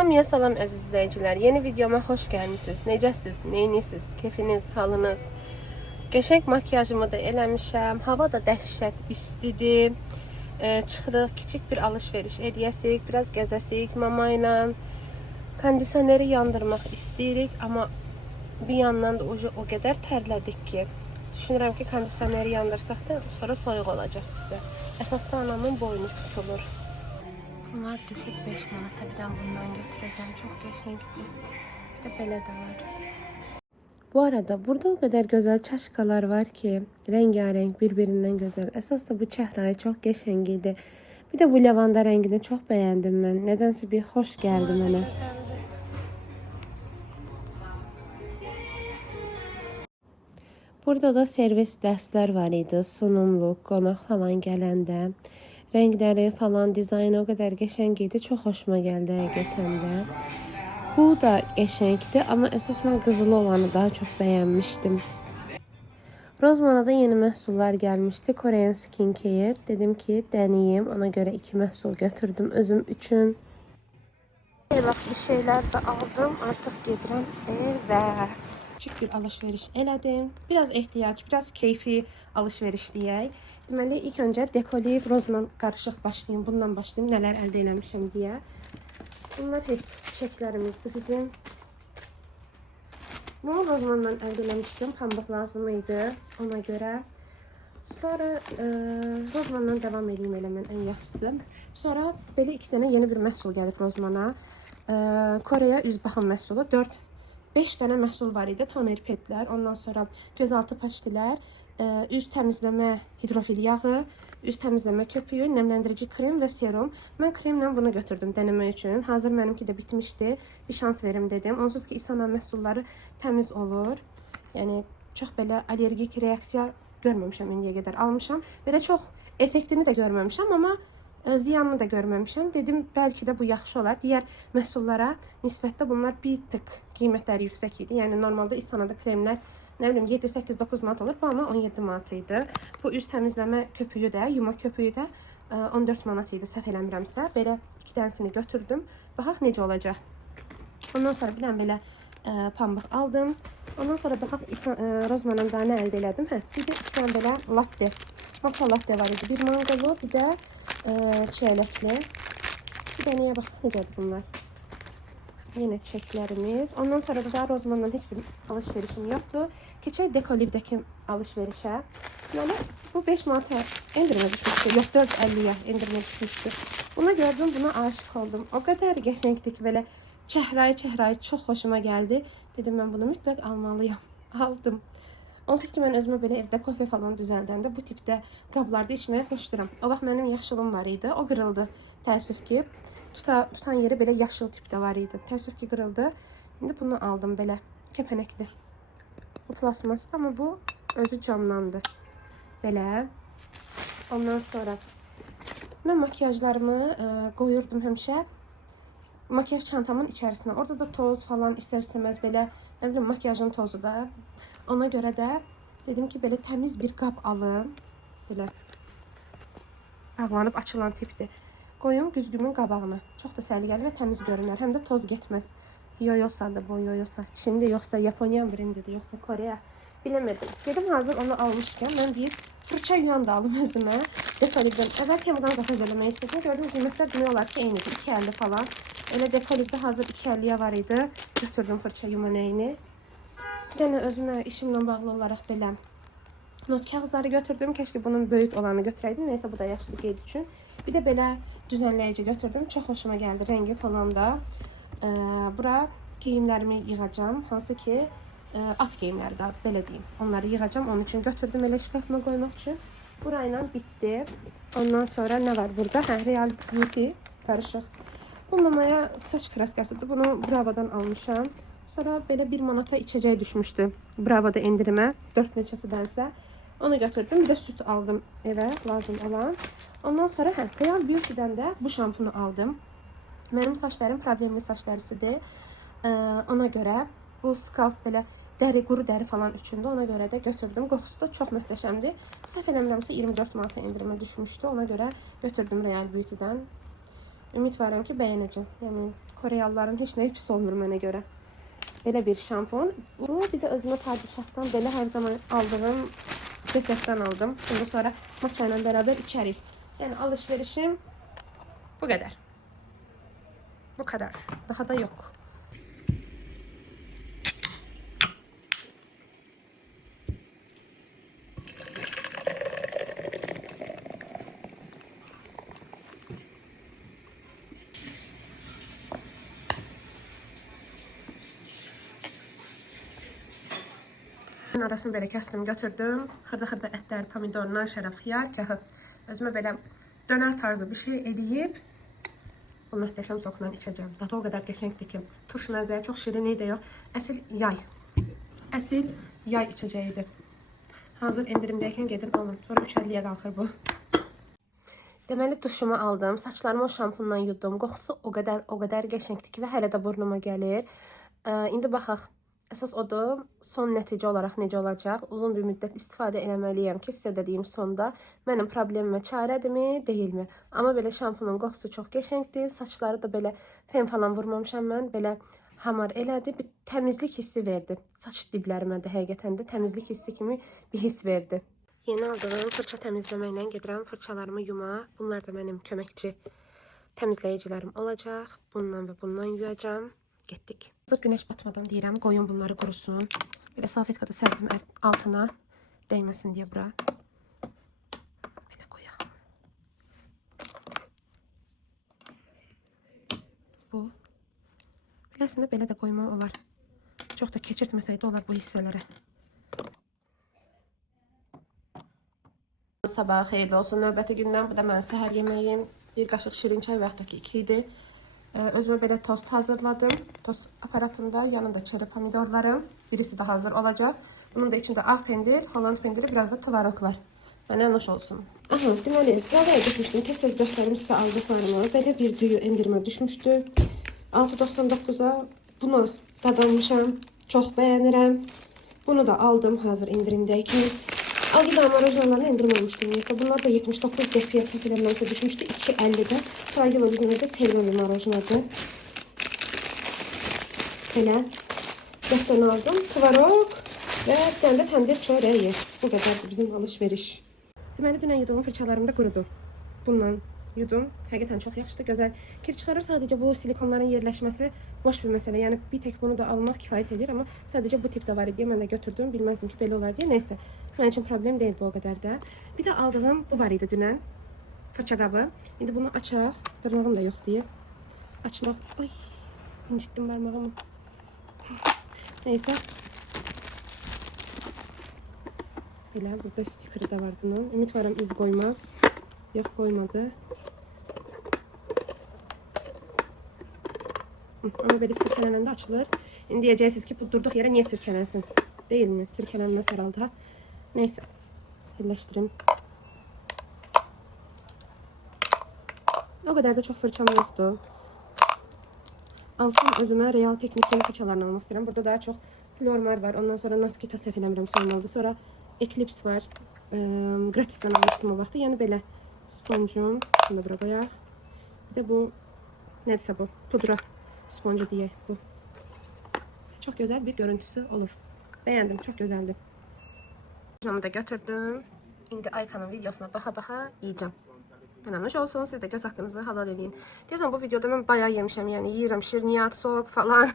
Hamıya salam əziz izləyicilər. Yeni videoma xoş gəlmisiniz. Necəsiz? Neyinirsiniz? Keyfiniz, halınız? Qəşəng makyajımı da eləmişəm. Hava da dəhşət istidir. Çıxırıq, kiçik bir alış-veriş edəsik, biraz gəzəsik mama ilə. Kondisioneri yandırmaq istəyirik, amma bir yandan da o qədər tərlədik ki, düşünürəm ki, kondisioneri yandırsaq da sonra soyuq olacaq bizə. Əsasda anamın boynu tutulur. Bunlar düşüb 5 manata, bir dənə bundan götürəcəm. Çox qəşəngdir. Bir də belə də var. Bu arada burada o qədər gözəl çaşkalar var ki, rəngarəng, bir-birindən gözəl. Əsas da bu çəhrayı çox qəşəng idi. Bir də bu lavanda rəngini çox bəyəndim mən. Nədənsə bir xoş gəldi mənə. Burada da servis dərslər var idi. Sunumluq, qonaq falan gələndə. Rəngləri falan, dizaynı o qədər qəşəng idi. Çox xoşuma gəldi həqiqətən də. Bu da qəşəngdir, amma əsas mən qızılı olanı daha çox bəyənmişdim. Rozmanada yeni məhsullar gəlmişdi. Korean Skincare. Dedim ki, deneyim. Ona görə 2 məhsul götürdüm özüm üçün. Bir şeyler de aldım. Artıq gedirəm evə. Küçük bir alışveriş elədim. Biraz ehtiyac, biraz keyfi alışveriş deyək. Deməli, ilk öncə Decolive Rozman qarışıq başlayayım. Bundan başlayayım, nələr əldə eləmişəm deyə. Bunlar heç çiçəklərimizdir bizim. Bunu Rozmandan əldə eləmişdim. Pambıq lazım idi ona görə. Sonra Rozmandan devam edeyim elə mən ən yaxşısı. Sonra belə 2 dənə yeni bir məhsul gəlib Rozmana. Koreya üz baxım məhsulu. 5 dənə məhsul var idi. Toner petlər, ondan sonra gözaltı paçtilər, üz təmizləmə hidrofil yağı, üz təmizləmə köpüyü, nemləndirici krem və serum. Mən kremlə bunu götürdüm denəmək üçün. Hazır mənimki də bitmişdi. Bir şans verim dedim. Onsuz ki, İSANA məhsulları təmiz olur. Yəni çox belə allergik reaksiya görməmişəm indiyə qədər. Almışam. Belə çox effektini də görməmişəm, amma ziyanını da görməmişəm. Dedim, bəlkə də bu yaxşı olar. Digər məhsullara nisbətdə bunlar bir tık qiymətləri yüksək idi. Yəni normalda İSANAda kremlər nə bilim 7-8-9 manat olur, bu amma 17 manat idi. Bu üz təmizləmə köpüyü də, yuma köpüyü də 14 manat idi, səhv eləmirəmsə. Belə 2 dənəsini götürdüm. Baxaq necə olacaq. Ondan sonra bir dənə belə pambıq aldım. Ondan sonra baxaq Rozmanın da nə əldə elədim. Bir də 2 dənə belə latte, matcha latte var idi. Bir mangolu, bir də çikolatalı. Bir də nəyə baxaq necədir bunlar. Yine çeklerimiz. Ondan sonra da Rozman'dan hiçbir alışverişim yoktu. Keçək Decolive'deki alışverişe. Yani bu 5 manata endirme düşmüştü. Yok 4.50'ye endirme düşmüştü. Buna gördüm, buna aşık oldum. O kadar qəşəngdir ki, böyle çəhrayı çok hoşuma geldi. Dedim ben bunu mütləq almalıyım. Aldım. Onsuz ki, mən özümə belə evdə kofe falan düzəldəndə bu tipdə qablarda içməyə xoşduram. O vaxt mənim yaşılım var idi. O qırıldı. Təəssüf ki, tutan yeri belə yaşıl tipdə var idi. Təəssüf ki, qırıldı. İndi bunu aldım belə. Kəpənəkli. Bu plasmasdır, amma bu özü camlandı. Belə. Ondan sonra mən makyajlarımı qoyurdum həmişə makyaj çantamın içərisinə. Orada da toz falan istər-istəməz belə, nə bilim, makyajın tozu da. Ona görə də dedim ki, belə təmiz bir qab alım. Belə bağlanıb açılan tipdir. Qoyum güzgümün qabağına. Çox da səliqəli və təmiz görünər. Həm də toz getməz. Yoyosadır bu, yoyosa. Çində yoxsa Yaponiyan brendidir, yoxsa Koreya. Biləmədim. Dedim, hazır onu almışkən mən bir fırça yuyan da alım özümə. Decolive'dən. Əvvəlkən buradan zaxız eləmək istədim. Gördüm, qiymətlər demək olar ki, eynidir. 2.50 falan. Elə Decolive'də hazır 2.50'ye var idi. Götürdüm fırça yuma nəyini. Bir dənə özümə işimlə bağlı olaraq belə not kağızları götürdüm. Keşke bunun böyük olanı götürəydim. Neyse, bu da yaşlı qeyd üçün. Bir də belə düzənləyici götürdüm. Çox hoşuma gəldi rəngi falan da. Bura geyimlərimi yığacağım. Hansı ki, at geyimləri də belə deyim. Onları yığacağım. Onun üçün götürdüm elə şkafıma qoymaq üçün. Burayla bitdi. Ondan sonra nə var burada? Real Beauty qarışıq. Bu mamaya saç kraskasıdır. Bunu Bravo'dan almışam. Sonra belə 1 manata içəcək düşmüşdü. Bravo'da endirimə. 4 neçəsidənsə. Onu götürdüm. Bir də süt aldım evə lazım olan. Ondan sonra Real Beauty'dən də bu şampunu aldım. Mənim saçlarım problemli saçlarısıdır. Ona görə bu scalp belə dəri, quru dəri falan üçündür. Ona görə də götürdüm. Qoxusu da çox möhtəşəmdir. Səhv eləmirəmsə 24 manata endirimə düşmüşdü. Ona görə götürdüm Real Beauty'dən. Ümid varım ki, bəyənəcəm. Yəni Koreyalıların heç nə pis olmur mənə görə. Belə bir şampun. Bu bir də özümə padişahdan belə hər zaman aldığım reseptdən aldım. Şimdi sonra matcha ilə bərabər içərik. Yəni alışverişim bu qədər. Bu kadar. Daha da yok. Arasını belə kəsdim, götürdüm. Xırda-xırda ətlər, pomidorlar, şərab, xiyar, kəhıb. Özümə belə döner tarzı bir şey eləyib bu möhtəşəm sokla içəcəm. Dadı o qədər qəşəngdir ki, turş məzəyə çox şirin idi yox. Əsl yay. Əsl yay içəcəyidir. Hazır endirimdəykən gedin alın. Sonra 3.50-yə qalxır bu. Deməli duşumu aldım. Saçlarımı o şampunla yudum. Qoxusu o qədər qəşəngdir ki və hələ də burnuma gəlir. İndi baxaq. Əsas odur, son nəticə olaraq necə olacaq? Uzun bir müddət istifadə eləməliyəm ki, sizə dediyim sonda mənim problemimə çarədirmi, deyilmi? Amma belə şampunun qoxusu çox qəşəngdir. Saçları da belə fən falan vurmamışam mən. Belə hamar elədi, bir təmizlik hissi verdi. Saç diblərimə də həqiqətən də təmizlik hissi kimi bir hiss verdi. Yeni aldığım fırça təmizləməklə gedirəm fırçalarımı yuma. Bunlar da mənim köməkçi təmizləyicilərim olacaq. Bundan və bundan yuyacağım. Getdik. Hazır güneş batmadan deyirəm, qoyun bunları qurusun. Belə salfetkada sərdim altına dəyməsin deyə bura. Belə qoyaq. Bu. Beləsində belə də qoymaq olar. Çox da keçirtməsəydi olar bu hissələrə. Sabah xeyirli olsun növbəti gündən. Bu da mənim səhər yeməyim. Bir qaşıq şirin çay və yaxud da ki 2 idi. Özümə belə tost hazırladım. Tost aparatımda yanında çeri pomidorlarım. Birisi de hazır olacak. Bunun da içinde ağ pendir, Holland pendiri, biraz da tvarok var. Bana nuş olsun. Aha, deməli, Zavaya düşmüşdüm. Tez göstərim sizə aldıqlarımı. Belə bir düyü endirmə düşmüşdü. 6.99'a bunu dadanmışam. Çox bəyənirəm. Bunu da aldım hazır indirimdəyken. Algıda marojnalarını indirmemiştim. Bunlar da 79 qəpiyə səfirləmənsə düşmüşdü. 2.50'də. Fragilo bizim evdə sevmə bir marojnadır. Belə. 4 dənə aldım. Tvarok və bir dənə də təndir çörəyi. Bu qədərdir bizim alışveriş. Deməli, dünən yuduğum fırçalarım da qurudu. Bundan yudum. Həqiqətən çox yaxşıdır, gözəl. Kir çıxarır, sadəcə bu silikonların yerləşməsi boş bir məsələ. Yəni bir tek bunu da almaq kifayət edir, amma sadəcə bu tipdə var idi. Mən də götürdüm, bilməzdim ki belə olar deyə. Nəysə. Mənim üçün problem deyil bu o qədər də. Bir də aldığım bu var idi dünən. Fırça qabı. İndi bunu açaq. Dırnağım da yox deyə. Açmaq. Ay, incitdim parmağımı. Neysə. Belə, burada stikeri də var bunun. Ümid varam iz qoymaz. Yox, qoymadı. Amma belə sirkələnəndə açılır. İndi deyəcəksiniz ki, bu durduq yerə niyə sirkələnsin? Deyilmi? Sirkələnməz hər halda. Neyse, birləşdirim. O kadar da çok fırçam yoktu. Alsam özümə real teknikli fırçalarını almak istedim. Burada daha çok Flormar var. Ondan sonra Naskita səhv eləmirəm son oldu. Sonra Eclipse var. Gratis'ten almıştım o vaxtı. Yəni belə sponcum. Bunu da bura qoyaq. Bir də bu nədirsə bu? Pudra sponcu deyək bu. Çok güzel bir görüntüsü olur. Beğendim. Çok güzeldi. Onu da götürdüm. İndi Aykan'ın videosuna baxa-baxa yiyeceğim. Bana nuş olsun. Siz de göz hakkınızı halal eləyin. Deyəsən bu videoda mən bayağı yemişəm. Yəni yiyirəm şirniyat, soğuk falan.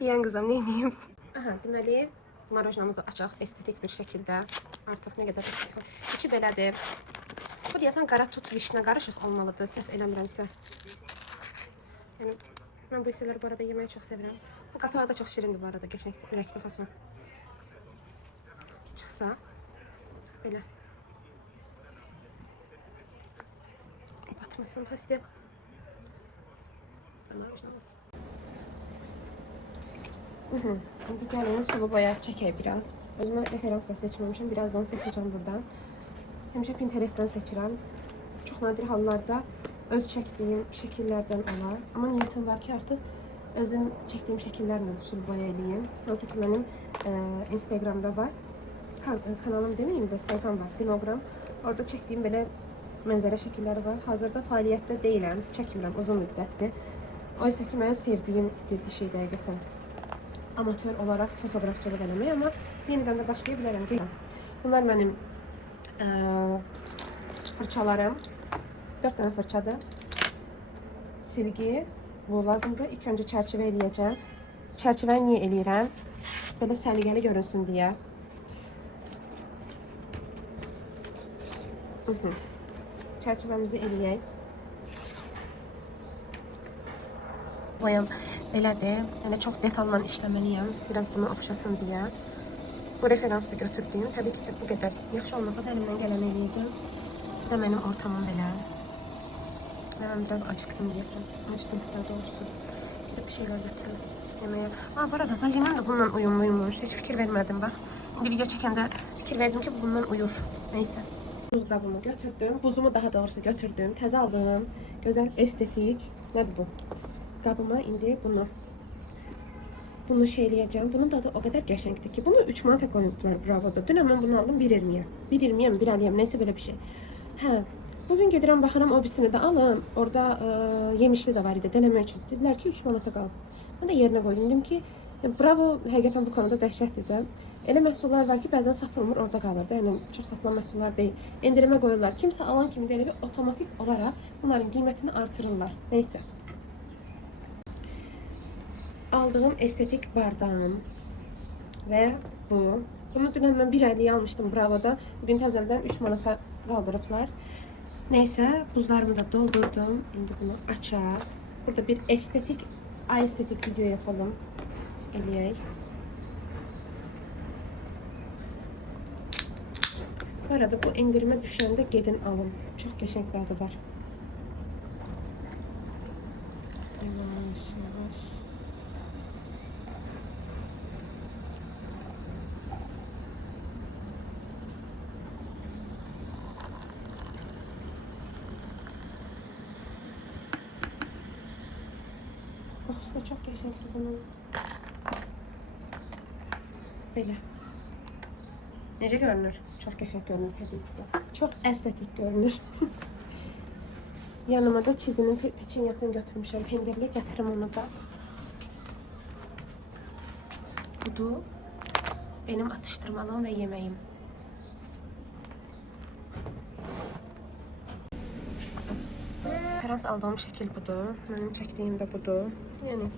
Yiyən qızım, nə edeyim? Aha, deməli marojnamızı açaq estetik bir şəkildə. Artıq nə qədər estetik var. İçi belədir. Bu deyəsən qara tut vişnə qarışıq olmalıdır. Səhv eləmirəmsə. Yəni mən bu hissələri bu arada yeməyi çox sevirəm. Bu qapağı da çox şirindir bu arada. Qəşəngdir. Ürəkli fason. Çıxsa belə batmasın pastə. İndi gəlin sulu boya çəkək biraz. Özümə referans da seçməmişəm. Birazdan seçəcəm buradan. Həmişə Pinterestdən seçirəm. Çox nadir hallarda öz çəkdiyim şəkillərdən olar. Amma niyyətim var ki, artıq özüm çəkdiyim şəkillərlə sulu boya eləyim. Hansı ki mənim Instagramda var. Kanalım demeyeyim de sayfam var, Dinogram. Orada çektiğim böyle mənzərə şəkilləri var. Hazırda fəaliyyətdə deyiləm, çəkmirəm uzun müddətdir. Oysa ki mən sevdiyim bir iş idi həqiqətən. Amatör olaraq fotoğrafçılıq eləmək, amma yenidən də başlaya bilərəm ki. Bunlar mənim fırçalarım. 4 dənə fırçadır. Silgi bu lazımdır. İlk öncə çərçivə eləyəcəm. Çərçivəni niyə eləyirəm? Belə səliqəli görünsün deyə. Çərçivəmizi eləyək. Boyam belədir. Yəni çox detalla işləməliyəm. Biraz bunu oxşasın deyə. Bu referansı da götürdüm. Təbii ki də bu qədər yaxşı olmasa da əlimdən gələni eləyəcəm. Bu da mənim ortamım belə. Mən biraz acıktım deyəsən. Acıktım daha doğrusu. Gidip bir şeyler götürürüm yemeğe. Bu arada zajimim de bundan uyumluymuş. Hiç fikir vermedim bak. Şimdi video çekende fikir verdim ki bundan uyur. Neyse. Buz kabımı götürdüm. Buzumu daha doğrusu götürdüm. Təzə aldığım güzel estetik. Nedir bu? Kabıma indi bunu şeyleyeceğim. Bunun tadı o kadar qəşəngdir ki. Bunu 3 manata koydular Bravo'da. Dün hemen bunu aldım 1.20'ye. 1.20'ye mi 1.50'ye mi neyse böyle bir şey. Hə. Bugün gedirəm baxıram o birisini de alın. Orada yemişli de var idi denemək üçün. Dedilər ki 3 manata qal. Ben de yerine koydum. Dedim ki Bravo həqiqətən bu konuda dəhşətdir də. Elə məhsullar var ki bəzən satılmır orada qalır da. Yəni çox satılan məhsullar deyil. Endirimə qoyurlar. Kimsə alan kimi də elə bir otomatik olaraq bunların qiymətini artırırlar. Neyse. Aldığım estetik bardağım ve bu. Bunu dün hemen 1.50'ye almıştım Bravo'da. Bugün təzədən 3 manata qaldırıblar. Neyse buzlarımı da doldurdum. Şimdi bunu açar. Burada bir estetik video yapalım. Eləyək. Bu arada bu indirime düşəndə gedin alın. Çox qəşəng dadı var. Yavaş yavaş. Kokusu da çok qəşəngdir bunun. Belə. Necə görünür? Çox qəşəng görünür təbii ki də. Çox estetik görünür. Yanıma da çizinin peçenyasını götürmüşəm. Pendirli gətirim onu da. Budur. Benim atıştırmalığım ve yemeğim. Referans aldığım şəkil budur. Mənim çəkdiyim də budur. Yəni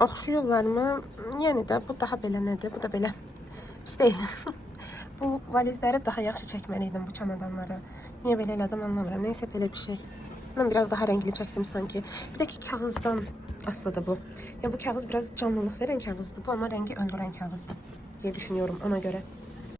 oxşuyurlarmı? Yəni də bu daha belə nədir? Bu da belə pis deyil. Bu valizləri daha yaxşı çəkməliydim bu çamadanları. Niyə belə elədim anlamıram. Neysə belə bir şey. Mən biraz daha rəngli çəkdim sanki. Bir də ki kağızdan asılıdır bu. Yəni bu kağız biraz canlılıq verən kağızdır bu ama rəngi öldürən kağızdır diye düşünüyorum ona göre.